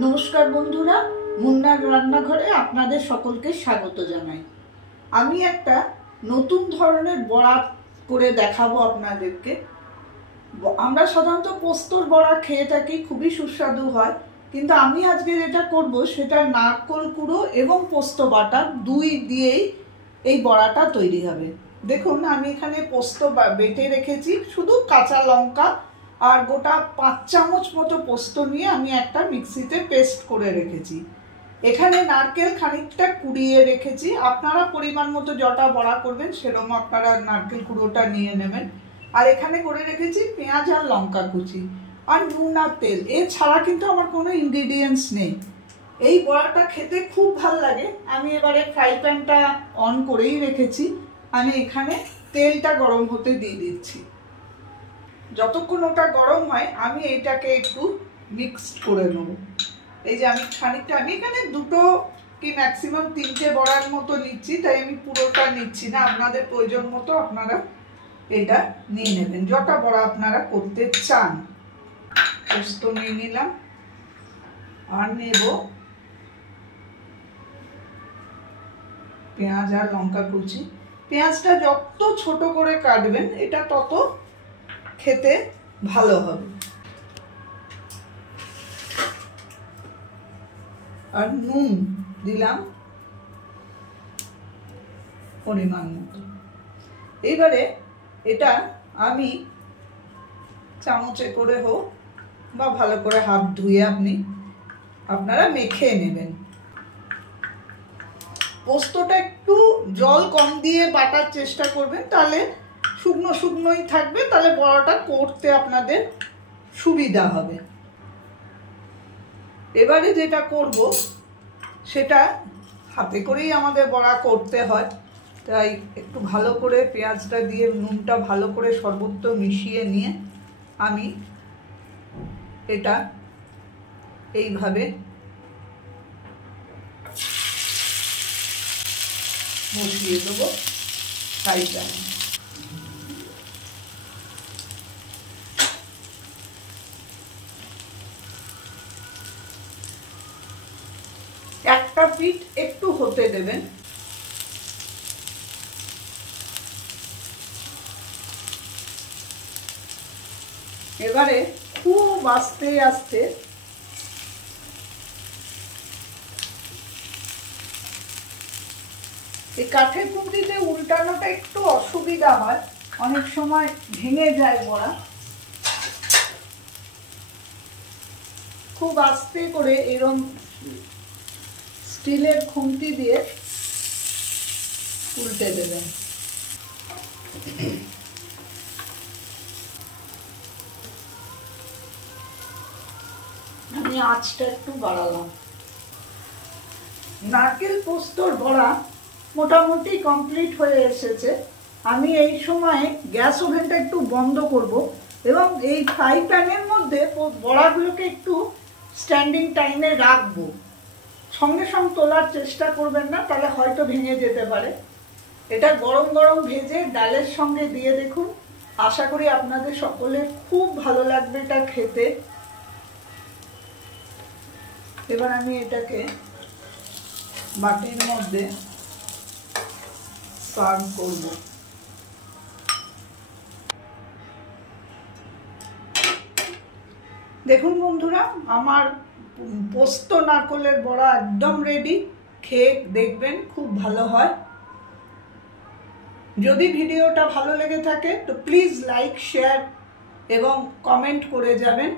নমস্কার বন্ধুরা, মুন্নার রান্নাঘরে আপনাদের সকলকে স্বাগত জানাই। আমি একটা নতুন ধরনের বড়া করে দেখাবো আপনাদেরকে। আমরা সাধারণত পোস্তর বড়া খেয়ে থাকি, খুবই সুস্বাদু হয়, কিন্তু আমি আজকে যেটা করব সেটা নারকেল কুড়ো এবং পোস্ত বাটা দুই দিয়েই এই বড়াটা তৈরি হবে। দেখুন, আমি এখানে পোস্ত বেটে রেখেছি, শুধু কাঁচা লঙ্কা আর গোটা 5 চামচ মতো পোস্ত নিয়ে আমি একটা মিক্সিতে পেস্ট করে রেখেছি। এখানে নারকেল খানিকটা কুড়িয়ে রেখেছি, আপনারা পরিমাণ মতো যটা বড়া করবেন সেরকম আপনারা নারকেল কুড়োটা নিয়ে নেবেন। আর এখানে করে রেখেছি পেঁয়াজ আর লঙ্কা কুচি আর নুন আর তেল। এছাড়া কিন্তু আমার কোনো ইনগ্রিডিয়েন্টস নেই। এই বড়াটা খেতে খুব ভালো লাগে। আমি এবারে ফ্রাই প্যানটা অন করেই রেখেছি। আমি এখানে তেলটা গরম হতে দিয়ে দিচ্ছি। যতক্ষণ ওটা গরম হয় আমি এটাকে একটু মিক্সড করে নেব। এই যে আমি এখানে দুটো কি ম্যাক্সিমাম 3টে বড়ার মতো নিচ্ছি, তাই আমি পুরোটা নিচ্ছি না। আপনাদের প্রয়োজন মতো আপনারা এটা নিয়ে নেবেন, যটা বড়া আপনারা করতে চান। পোস্ত নিয়ে নিলাম আর নেব পেঁয়াজ আর লঙ্কা কুচি। পেঁয়াজটা যত ছোট করে কাটবেন এটা তত খেতে ভালো হবে। আর নুন দিলাম পরিমাণ মতো। এইবারে এটা আমি চামচে করে হোক বা ভালো করে হাত ধুয়ে আপনারা মেখে নেবেন। পোস্তটা একটু জল কম দিয়ে বাটার চেষ্টা করবেন, তাহলে শুকনো শুকনোই থাকবে, তাহলে বড়াটা করতে আপনাদের সুবিধা হবে। এবারে যেটা করব সেটা হাতে করেই আমাদের বড়া করতে হয়, তাই একটু ভালো করে পেঁয়াজটা দিয়ে নুনটা ভালো করে সর্বত্র মিশিয়ে নিয়ে আমি এটা এইভাবে বসিয়ে দেবো ফ্রাই প্যানে। একটা পিঠ একটু হতে দেবেন। এবারে খুব আস্তে আস্তে এই কাঠের খুন্তিতে উল্টানোটা একটু অসুবিধা হয়, অনেক সময় ভেঙে যায় বড়া। খুব আস্তে করে এরকম স্টিলের খুন্তি দিয়ে উল্টে দেবেন। আমি আঁচটা একটু বাড়ালাম। নারকেল পোস্তর বড়া মোটামুটি কমপ্লিট হয়ে এসেছে। আমি এই সময় গ্যাস ওভেনটা একটু বন্ধ করব এবং এই ফ্রাই প্যানের মধ্যে বড়াগুলোকে একটু স্ট্যান্ডিং টাইমে রাখবো। সঙ্গে সঙ্গে তোলার চেষ্টা করবেন না, তাহলে হয়তো ভেঙে যেতে পারে। এটা গরম গরম ভেজে ডালের সঙ্গে দিয়ে দেখুন, আশা করি আপনাদের সকলের খুব ভালো লাগবে এটা খেতে। এবার আমি এটাকে বাটির মধ্যে সার্ভ করব। দেখুন বন্ধুরা, আমার পোস্ত নারকেলের বড়া একদম রেডি। খেয়ে দেখবেন, খুব ভালো হয়। যদি ভিডিওটা ভালো লেগে থাকে তো প্লিজ লাইক, শেয়ার এবং কমেন্ট করে যাবেন।